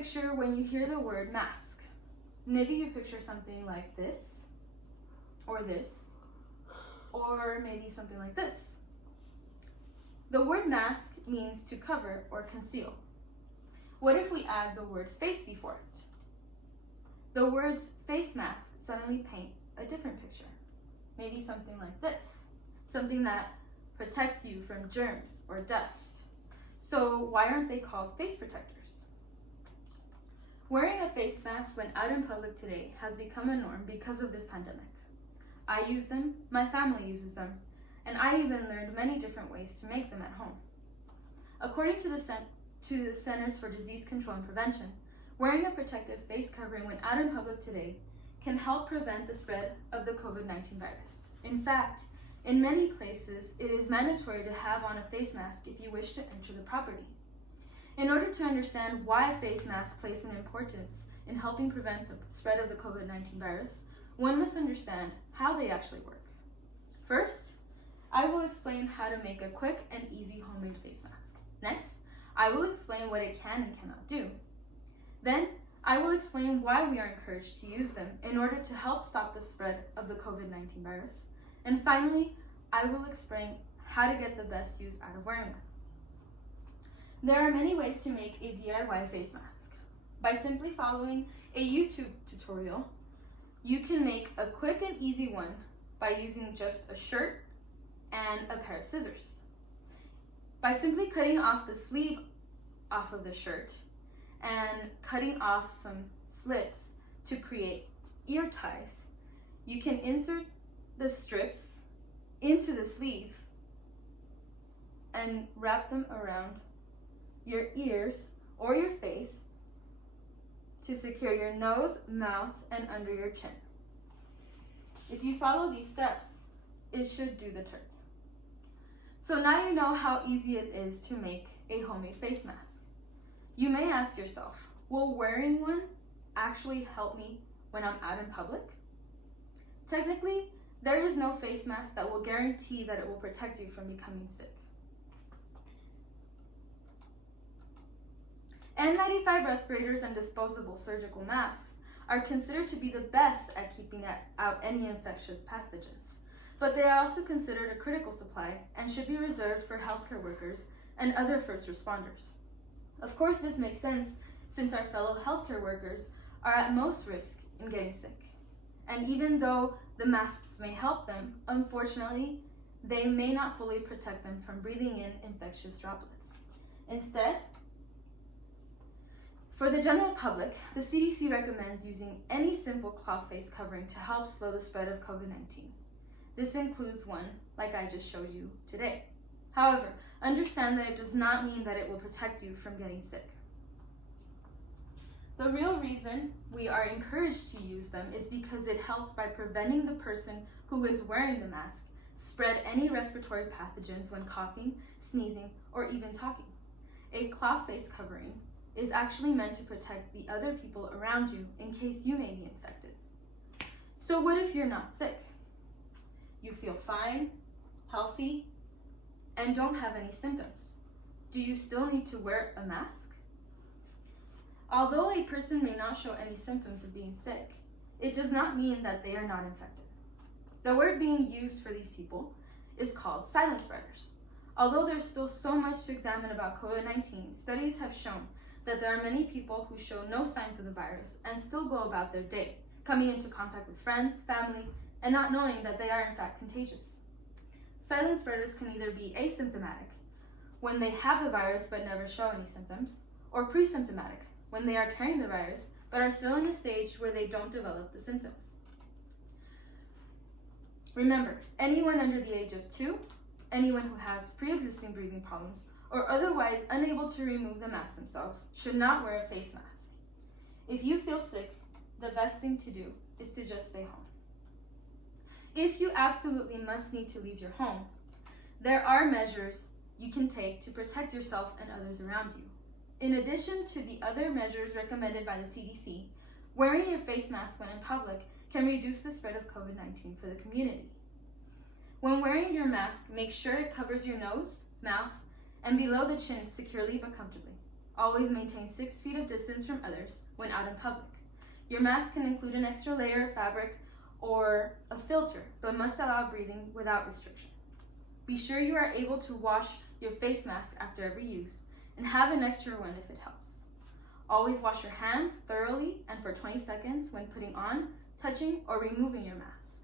picture when you hear the word mask? Maybe you picture something like this, or maybe something like this. The word mask means to cover or conceal. What if we add the word face before it? The words face mask suddenly paint a different picture. Maybe something like this, something that protects you from germs or dust. So why aren't they called face protectors? Wearing a face mask when out in public today has become a norm because of this pandemic. I use them, my family uses them, and I even learned many different ways to make them at home. According to the Centers for Disease Control and Prevention, wearing a protective face covering when out in public today can help prevent the spread of the COVID-19 virus. In fact, in many places, it is mandatory to have on a face mask if you wish to enter the property. In order to understand why a face mask plays an importance in helping prevent the spread of the COVID-19 virus, one must understand how they actually work. First, I will explain how to make a quick and easy homemade face mask. Next, I will explain what it can and cannot do. Then, I will explain why we are encouraged to use them in order to help stop the spread of the COVID-19 virus. And finally, I will explain how to get the best use out of wearing one. There are many ways to make a DIY face mask. By simply following a YouTube tutorial, you can make a quick and easy one by using just a shirt and a pair of scissors. By simply cutting off the sleeve off of the shirt and cutting off some slits to create ear ties, you can insert the strips into the sleeve and wrap them around your ears or your face to secure your nose, mouth, and under your chin. If you follow these steps, it should do the trick. So now you know how easy it is to make a homemade face mask. You may ask yourself, will wearing one actually help me when I'm out in public? Technically, there is no face mask that will guarantee that it will protect you from becoming sick. N95 respirators and disposable surgical masks are considered to be the best at keeping out any infectious pathogens, but they are also considered a critical supply and should be reserved for healthcare workers and other first responders. Of course, this makes sense since our fellow healthcare workers are at most risk in getting sick. And even though the masks may help them, unfortunately, they may not fully protect them from breathing in infectious droplets. Instead, for the general public, the CDC recommends using any simple cloth face covering to help slow the spread of COVID-19. This includes one like I just showed you today. However, understand that it does not mean that it will protect you from getting sick. The real reason we are encouraged to use them is because it helps by preventing the person who is wearing the mask spread any respiratory pathogens when coughing, sneezing, or even talking. A cloth face covering is actually meant to protect the other people around you in case you may be infected. So what if you're not sick? You feel fine, healthy, and don't have any symptoms. Do you still need to wear a mask? Although a person may not show any symptoms of being sick, it does not mean that they are not infected. The word being used for these people is called silent spreaders. Although there's still so much to examine about COVID-19, studies have shown that there are many people who show no signs of the virus and still go about their day, coming into contact with friends, family, and not knowing that they are in fact contagious. Silent spreaders can either be asymptomatic, when they have the virus but never show any symptoms, or pre-symptomatic, when they are carrying the virus but are still in a stage where they don't develop the symptoms. Remember, anyone under the age of 2, anyone who has pre-existing breathing problems, or otherwise unable to remove the mask themselves should not wear a face mask. If you feel sick, the best thing to do is to just stay home. If you absolutely must need to leave your home, there are measures you can take to protect yourself and others around you. In addition to the other measures recommended by the CDC, wearing your face mask when in public can reduce the spread of COVID-19 for the community. When wearing your mask, make sure it covers your nose, mouth, and below the chin securely but comfortably. Always maintain 6 feet of distance from others when out in public. Your mask can include an extra layer of fabric or a filter, but must allow breathing without restriction. Be sure you are able to wash your face mask after every use and have an extra one if it helps. Always wash your hands thoroughly and for 20 seconds when putting on, touching, or removing your mask.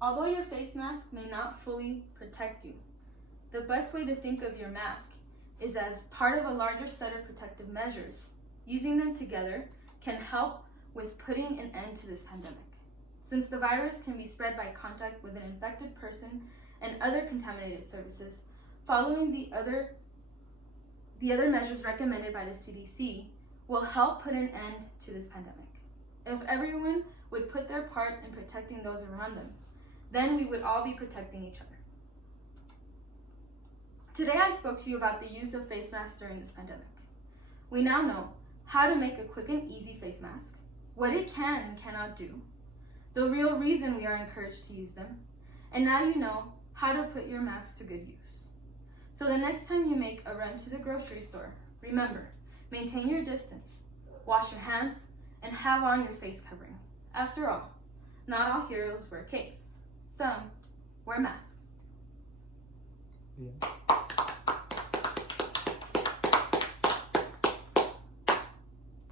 Although your face mask may not fully protect you, the best way to think of your mask is as part of a larger set of protective measures. Using them together can help with putting an end to this pandemic. Since the virus can be spread by contact with an infected person and other contaminated surfaces, following the other measures recommended by the CDC will help put an end to this pandemic. If everyone would put their part in protecting those around them, then we would all be protecting each other. Today I spoke to you about the use of face masks during this pandemic. We now know how to make a quick and easy face mask, what it can and cannot do, the real reason we are encouraged to use them, and now you know how to put your mask to good use. So the next time you make a run to the grocery store, remember, maintain your distance, wash your hands, and have on your face covering. After all, not all heroes wear capes. Some wear masks. Yeah.